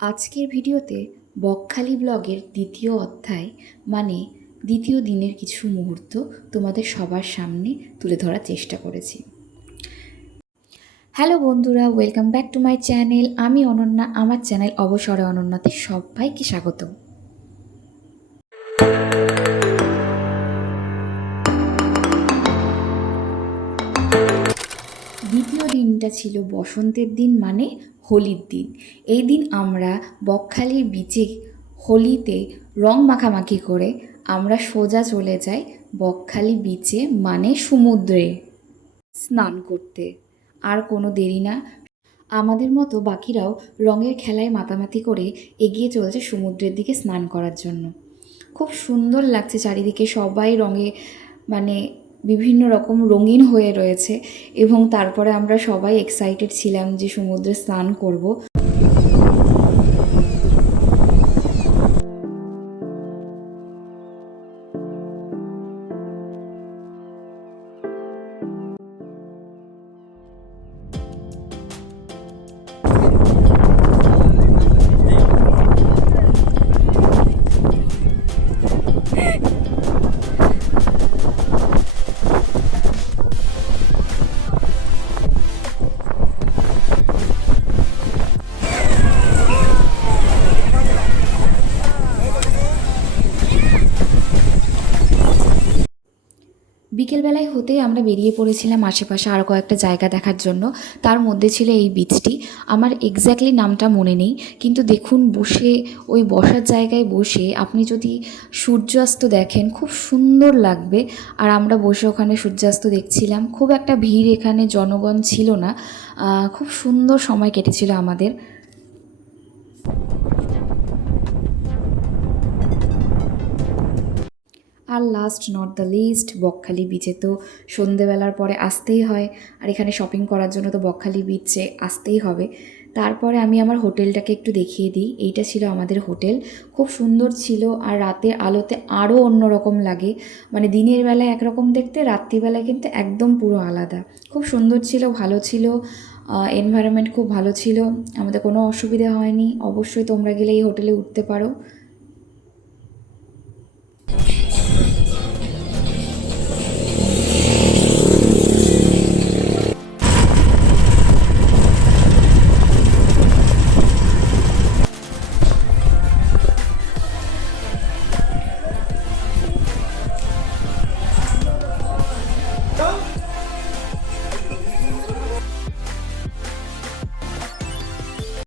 আজকের ভিডিওতে বকখালি ব্লগের দ্বিতীয় অধ্যায় মানে দ্বিতীয় দিনের কিছু মুহূর্ত তোমাদের সবার সামনে তুলে ধরার চেষ্টা করেছি। হ্যালো বন্ধুরা, welcome back to my channel. আমি অনন্যা, আমার চ্যানেল অবসরে অনন্যাতে সবাইকে স্বাগত। দ্বিতীয় দিনটা ছিল বসন্তের দিন মানে হোলির দিন। এই দিন আমরা বকখালির বিচে হোলিতে রং মাখামাখি করে আমরা সোজা চলে যাই বকখালি বিচে মানে সমুদ্রে স্নান করতে। আর কোনো দেরি না, আমাদের মতো বাকিরাও রঙের খেলায় মাতামাতি করে এগিয়ে চলেছে সমুদ্রের দিকে স্নান করার জন্য। খুব সুন্দর লাগছে চারিদিকে, সবাই রঙে মানে বিভিন্ন রকম রঙিন হয়ে রয়েছে এবং তারপরে আমরা সবাই এক্সাইটেড ছিলাম যে সমুদ্রে স্নান করব। বিকেলবেলায় হতেই আমরা বেরিয়ে পড়েছিলাম আশেপাশে আরও কয়েকটা জায়গা দেখার জন্য। তার মধ্যে ছিল এই বিচটি। আমার এক্স্যাক্টলি নামটা মনে নেই, কিন্তু দেখুন বসে ওই বসার জায়গায় বসে আপনি যদি সূর্যাস্ত দেখেন খুব সুন্দর লাগবে। আর আমরা বসে ওখানে সূর্যাস্ত দেখছিলাম। খুব একটা ভিড় এখানে জনগণ ছিল না, খুব সুন্দর সময় কেটেছিল আমাদের। আর last not the list, Bakkhali বিচে তো সন্ধেবেলার পরে আসতেই হয়, আর এখানে শপিং করার জন্য তো বকখালি বিচে আসতেই হবে। তারপরে আমি আমার হোটেলটাকে একটু দেখিয়ে দিই। এইটা ছিল আমাদের হোটেল, খুব সুন্দর ছিল। আর রাতের আলোতে আরও অন্যরকম লাগে, মানে দিনের বেলায় একরকম দেখতে, রাত্রিবেলায় কিন্তু একদম পুরো আলাদা। খুব সুন্দর ছিল, ভালো ছিল, এনভায়রনমেন্ট খুব ভালো ছিল, আমাদের কোনো অসুবিধা হয়নি। অবশ্যই তোমরা গেলে এই হোটেলে উঠতে পারো।